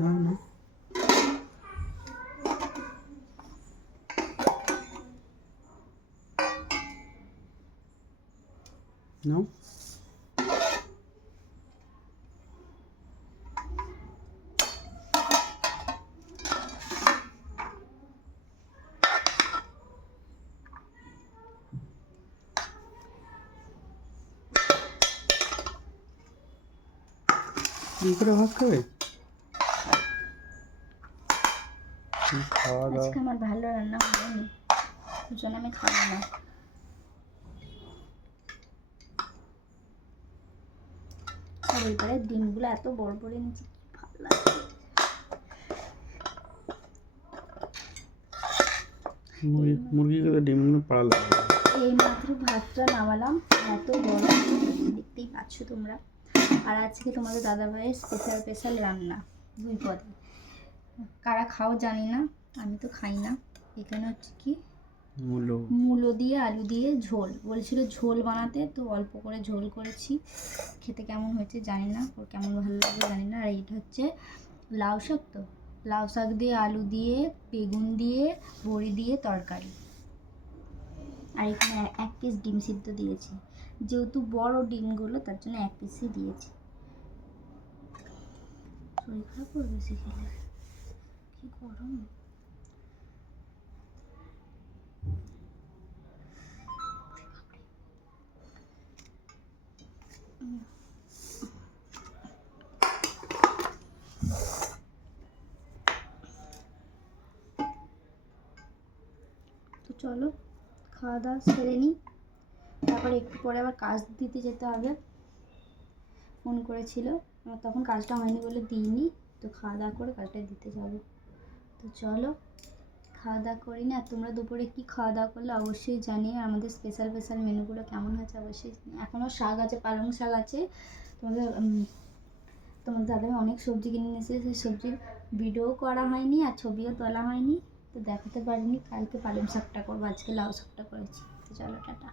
না না নাও। কি করে ভাত খাবে? খাওয়া দাওয়া আজকে আমার ভালো রান্না হয়নি, ওই জন্য আমি খাবো না। আর এইবারে ডিমগুলো এত বড় বড় নিয়েছি, কি ভালো লাগে। মুরগিকে ডিমগুলো পাড়া লাগে। এই মাত্র ভাতটা নামালাম, এত গরম দেখতেই পাচ্ছ তোমরা। আর আজকে তোমাদের দাদাভাইয়ের স্পেশাল রান্না, 2 পদে। কারা খাও জানি না, আমি তো খাই না। এখানে হচ্ছে কি মূলো দিয়ে আলু দিয়ে ঝোল, বলছিল ঝোল বানাতে, তো অল্প করে ঝোল করেছি। খেতে কেমন হয়েছে জানি না, ওর কেমন ভালো লাগবে জানি না। আর এইটা হচ্ছে লাউ শাক, তো লাউ শাক দিয়ে আলু দিয়ে বেগুন দিয়ে বড়ি দিয়ে তরকারি। আর এখানে 1 পিস ডিম সিদ্ধ দিয়েছি, যেহেতু বড় ডিমগুলো তার জন্য 1 পিসই দিয়েছি। শরীর খারাপ করে বেশি খেলে, কি গরম। তো চলো খাওয়া দাওয়া সেরে নিই, তারপরে একটু পরে আবার কাজ দিতে যেতে হবে। ফোন করেছিল, আমার তখন কাজটা হয়নি বলে দিইনি, তো খাওয়া দাওয়া করে কাজটা দিতে যাবো। তো চলো খাওয়া দাওয়া করি না। তোমরা দুপুরে কি খাওয়া দাওয়া করলে অবশ্যই জানিয়ে। আমাদের স্পেশাল মেনুগুলো কেমন হয়েছে অবশ্যই। এখনও শাক আছে, পালং শাক আছে। তোমাদের দাদাভাই অনেক সবজি কিনে নিয়েছে, সেই সবজির ভিডিও করা হয়নি আর ছবিও তোলা হয়নি, তো দেখাতে পারিনি। কালকে পালং শাকটা করবো, আজকে লাউ শাকটা করেছি। তো চলো টাটা।